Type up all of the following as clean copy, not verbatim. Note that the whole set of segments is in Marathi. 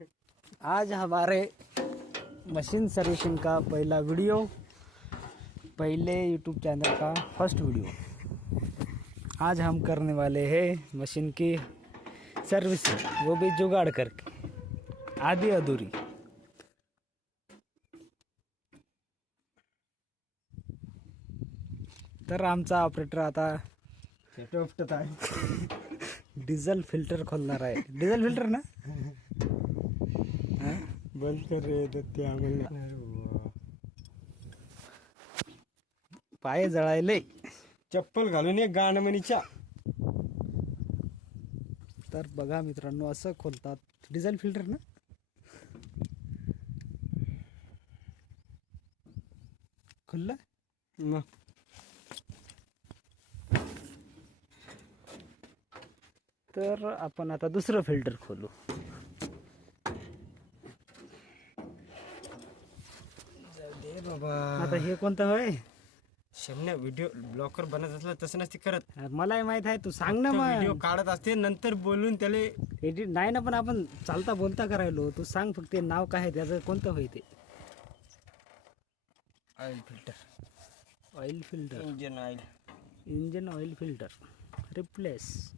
आज हमारे मशीन सर्विसिंग का पहला वीडियो, पहले यूट्यूब चैनल का फर्स्ट वीडियो। आज हम करने वाले हैं मशीन की सर्विसिंग, वो भी जुगाड़ करके, आधी अधूरी। तर आमचा ऑपरेटर आता उपटत आहे। डिझेल फिल्टर खोलणार आहे। डिझेल फिल्टर ना बंद कर रे दत्ते आम्हाला। पाय जळायले। चप्पल घालून एक गाणमणीच्या। तर बघा मित्रांनो, असं खोलतात डिझेल फिल्टर ना। खुल्ला मग तर आपण आता दुसरं फिल्टर खोलू। दे बाबा। आता हे कोणतं होय? शमण्या व्हिडिओ ब्लॉकर बनत असला तसं नसते करत। मलाही माहित आहे, तू सांग ना व्हिडिओ मग। काढत असते नंतर बोलून त्याले एडिट नाही ना, पण आपण चालता बोलता करायलो। तू सांग फक्त ते नाव काय आहे त्याचं, कोणतं होय ते? Oil filter, oil filter, engine oil. Engine oil filter replace.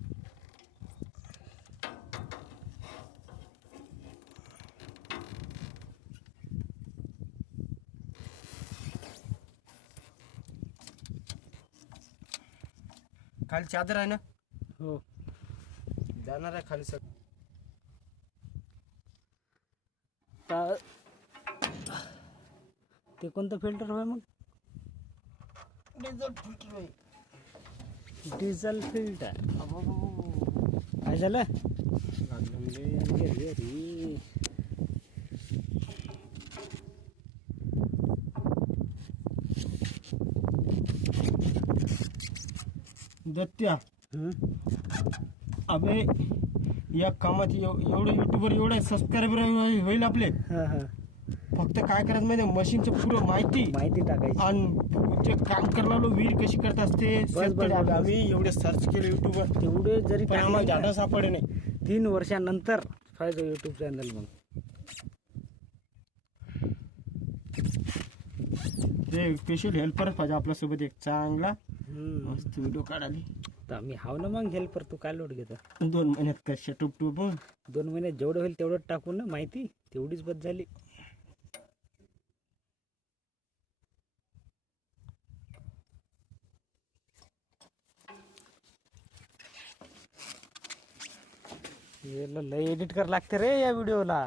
खाली चादर आहे ना, हो, जाणार आहे खाली सग। ते कोणतं फिल्टर होय मग? डिझेल फिल्टर आहे। Diesel filter. काय झालं? अरे रे। दत्त्या, अबे या कामात एवढे युट्यूबर एवढे सबस्क्रायबर होईल आपले। हा हा, फक्त काय करायचं माहिती, मशीनचं पुरं माहिती टाकायची आणि जे काम करायला वीर कशी करत असते। बस. आम्ही एवढे सर्च केले युट्यूबवर, तेवढे जरी पण आम्हाला टाकले जादा सापडे नाही। 3 वर्षानंतर फायदा यूट्यूब चॅनल। मग ते स्पेशल हेल्पर पाहिजे आपल्यासोबत, एक चांगला मस्त व्हिडिओ काढाली। तर आम्ही हाव ना मग हेल्पर। तू काय लोट घेता? 2 महिन्यात कशा टूप 2 महिन्यात जेवढं होईल तेवढं टाकू ना, माहिती तेवढीच बस झाली। लय एडिट कर लागते रे या व्हिडिओला।